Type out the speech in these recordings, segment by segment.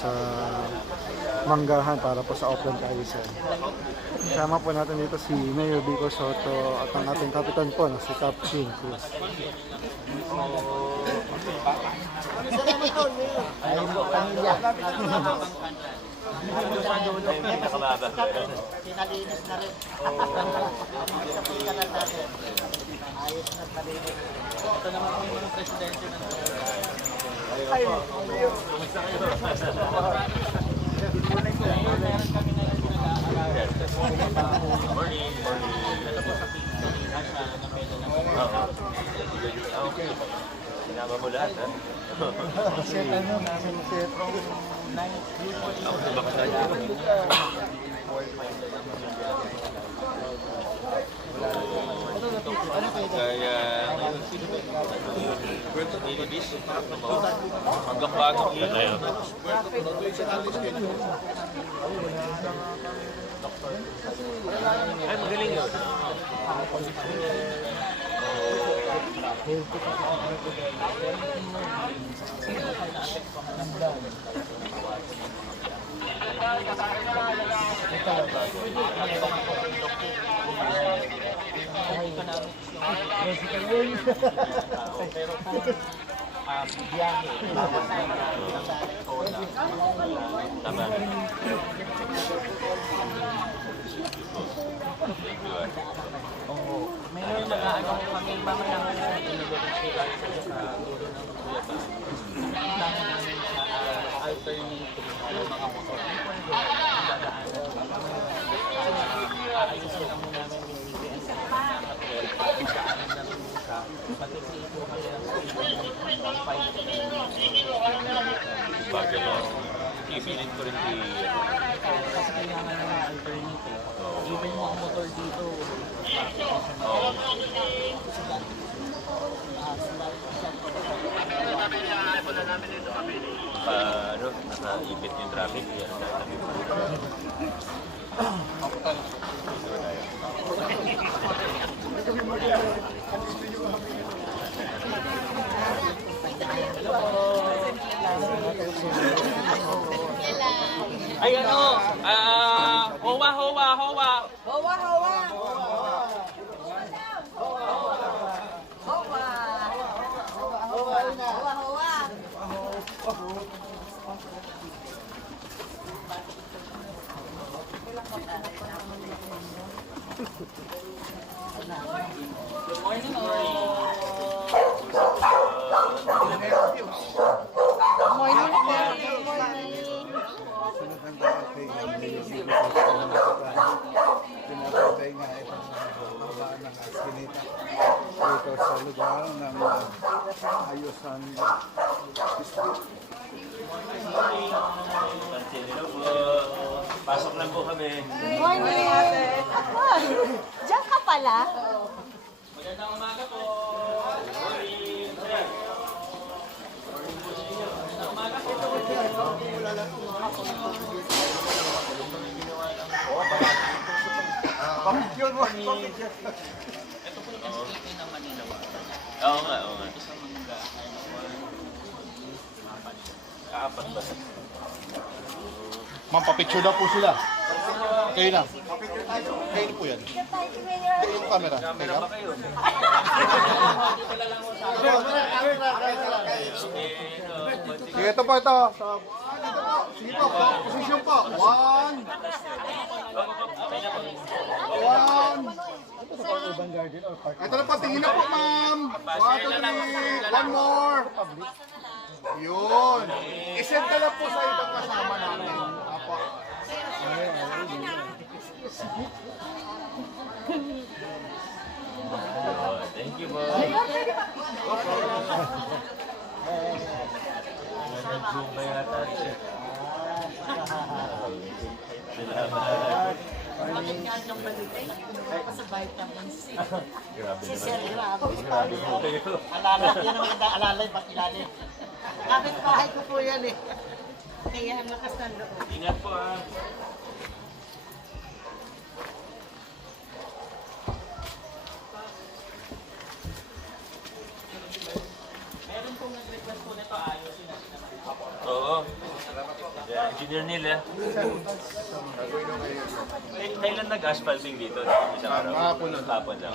sa Manggahan para po sa tayo sa Kasama po natin dito si Mayor Vico Soto at ang ating kapitan po na si Captain Cruz. Pinalinis na rin. Sa pagkakas natin. Ayos na palinis. Ito naman po yung presidente ng Sinama mo lahat, ha? Set ano, namin set. Ako sa baka tayo. Kaya ngayon, sino ba yun? Kwento ni Libis, hanggang bagong ilaw. Ay, magaling yun. Pero kung um, biyahe, bawat na Tama. Oo. Mayroon mga ano kami sa university kahit sa Bagay mo. Ipilit ko rin di... Kasi kailangan ng alternative. Even mo ang motor dito, Oh. Pa, ano, nakaipit yung traffic. Yan, dahil Ay, ano? Ah, à, à, hoa hoa hoa. Hoa hoa. Good morning. Good morning. District. Hello po. Pasok lang po kami. Morning. Ay, Diyan ka pala. Magandang umaga po. Pamilyon mo! Oo nga, oo nga. Kaapat ba? Ma'am, papicture daw po sila. Kayo na. Kayo na po yan. Kayo yung camera. Kayo na. Sige, ito po, ito. Sige po, position po. One. One. Ito na po, tingin na po, ma'am. One, two. One more. Yun. Isend ka lang po sa ibang kasama namin. Apo. Thank you po. Nag-zoom ba yata siya? Salamat. Bakit nga sa vitamin C. Grabe Si naman. Sir Grabe. Alala, yan ang maganda alala yung pakilalim. Kapit bahay ko po yan eh. Kaya ang lakas ng loob. Ingat po ah. Meron pong nag-request po nito ayusin natin naman. Engineer nila. Eh, kailan nag-asphalting dito? Isang araw? Kahapon lang. Kahapon lang.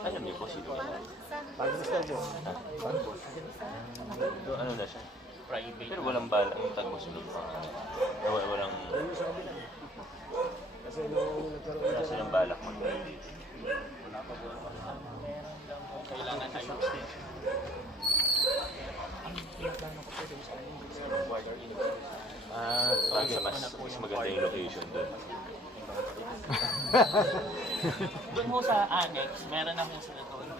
Alam niyo po sino ba? So, ano na siya? Private. Pero walang bala ang tagmusunod. Wala, walang... Wala silang balak mag Kailangan ayusin. Ah, para mas, mas maganda yung location doon. Doon ho sa annex, meron na ho sila doon.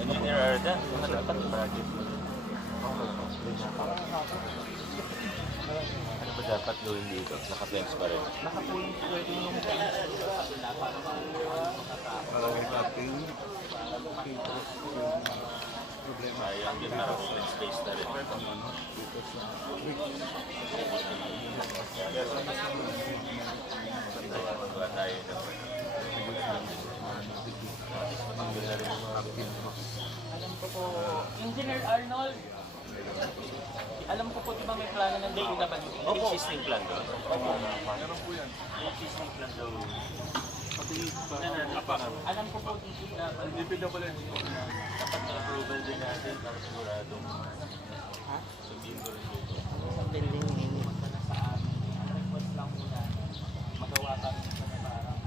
Engineer Arda, baka dapat project. Ano ba dapat gawin dito? Naka-fence pa rin. Nakapuling po ito yung sila para Cutting. Sayang din na open space na rin. Tayo Alam ko po, Engineer Arnold, alam ko po di ba may plano ng DPWH? Opo. Existing plan doon. Opo. Meron po yan. Existing plan daw. Alam ko po DPWH. Dapat na-approval din natin para siguradong sabihin ko rin dito. sa building na sa amin. Ang request lang muna, magawa kami sa parang.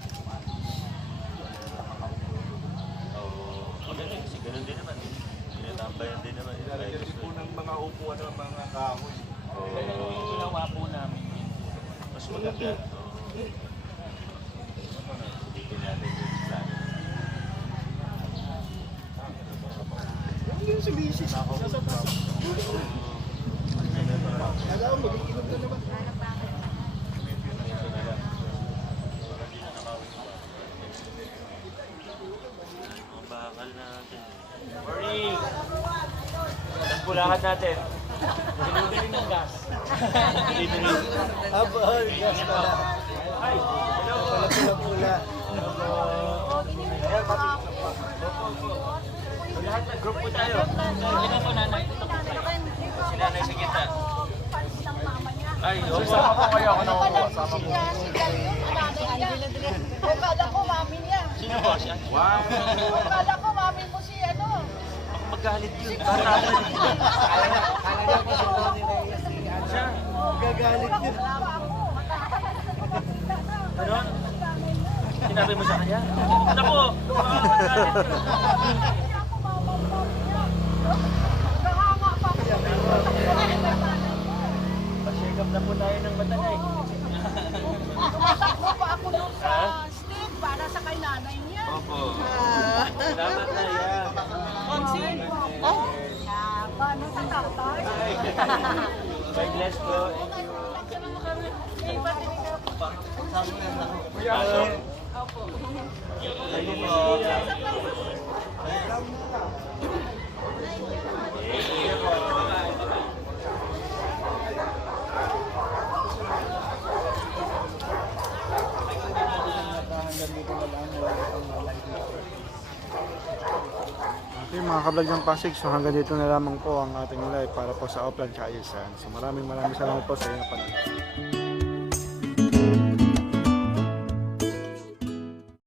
Oo. Maganda kasi ganun din naman. Tinatambayan din naman. Kahit gusto. ng mga upuan ng mga kahoy. Yung ginawa po namin. Mas maganda. Oo. Hindi natin yung plan. Ang bakal natin. Morning! Ang pulahan natin. Binibili ng gas. Delivery. Ay, hello. Lahat na group po tayo. Hindi po nanay. Po. Si nanay sa gitna. Ay, opo. Sama po kayo ako na Sama po. Akala ko mami niya. Sino po siya? Akala ko mami mo si ano. Baka magalit yun. Bata Siya. Gagalit yun. Ano? Sinabi mo sa kanya? Ano po? Baka magalit yun. Nahanga pa ako. Pa-check up na po tayo ng matanay. Tumatakbo pa ako doon sa street para sa kay nanay niya. Opo. Salamat na yan. Konsin? Oh? Paano sa tatay? God bless po. Pasok. Okay mga kablog ng Pasig, so hanggang dito na lamang po ang ating live para po sa Upland Kaayusan. So maraming maraming salamat po sa inyong panonood.